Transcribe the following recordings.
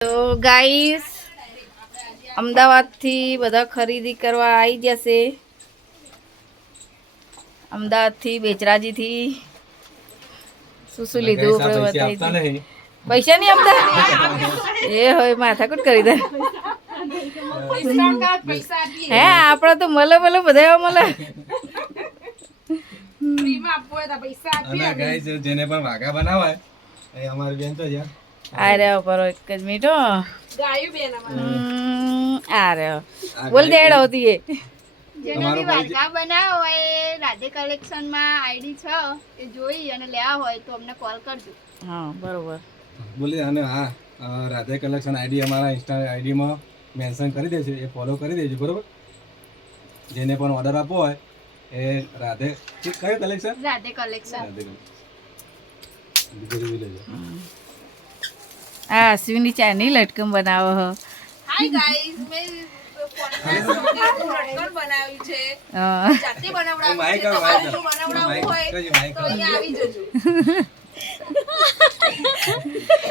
તો ગાઈસ અમદાવાદથી બધા ખરીદી કરવા આવી જશે. અમદાવાદથી બેચરાજીથી શું લીધું આપણે બતાવી. પૈસા નહીં આપતા એ હોય માથાકૂટ કરી દે. હે આપણે તો મળે બધા મળે. જેને પણ વાઘા બનાવાય એ અમારી બેન તો છે. આ રહ્યો પરો એક જ મિનિટ હો. આ રહ્યો બોલ દેડ હોતી એ જેને બી વાઘા બનાવો હોય રાધે કલેક્શનમાં આઈડી છે એ જોઈ અને લેવા હોય તો અમને કોલ કરજો. હા બરોબર બોલી. અને હા, રાધે કલેક્શન આઈડી અમારા ઇન્સ્ટા આઈડીમાં મેન્શન કરી દેજો, એ ફોલો કરી દેજો બરોબર. જેને પણ ઓર્ડર આપવો હોય એ રાધે કયું કલેક્શન? રાધે કલેક્શન. આ અશ્વિની ચાની લટકન બનાવો હ. હાય ગાઈસ, મેં લટકન બનાવી છે. જાતે બનાવડાવું છે. તમારે જો બનાવડાવવું હોય તો અહીંયા આવી જજો.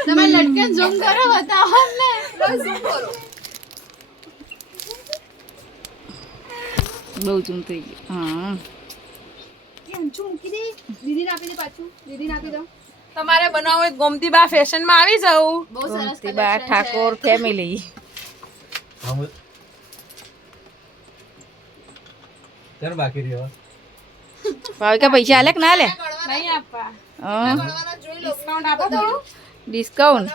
તમે લટકન ઝૂમ કરો બતાવો અમને. ઝૂમ કરો. બહુ ઝૂમ થઈ ગયું. હા મૂકી દે દીદીને આપી દે. પાછું દીદીને આપી દો. તમારે બનાવવું હોય ગોમતી બા ફેશનમાં આવી જાવ. બહુ સરસ બા ઠાકોર ફેમિલી. ચાલ બાકી રહ્યો ભાવિકા પૈસા આલે કે ના આલે? નહીં આપવા. હા જોઈ લો. ડિસ્કાઉન્ટ આપો થોડું. ડિસ્કાઉન્ટ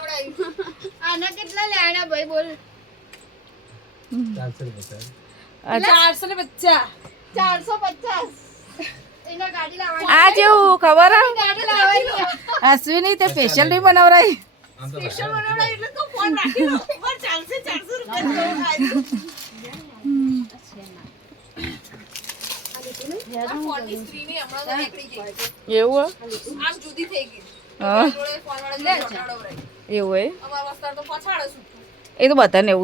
આના કેટલા લેવાના ભાઈ બોલ? 450. 450. એના ગાડી લાવવાની. આ જેવું ખબર હે? ગાડી લાવવાની. અશ્વિની તે સ્પેશિયલ નહીં બનાવરાય. સ્પેશિયલ બનાવડા એટલે તો ફોન રાખી દો. પર ચાલશે 400 રૂપિયા. ફોનની સ્ક્રીન હમણાં તો નીકળી ગઈ. એવું આમ જુદી થઈ ગઈ. હા જોડે ફોન વાળા જોડે એવું હે? અમારા વસ્તાર તો પછાડે છે. એ તો બધાને એવું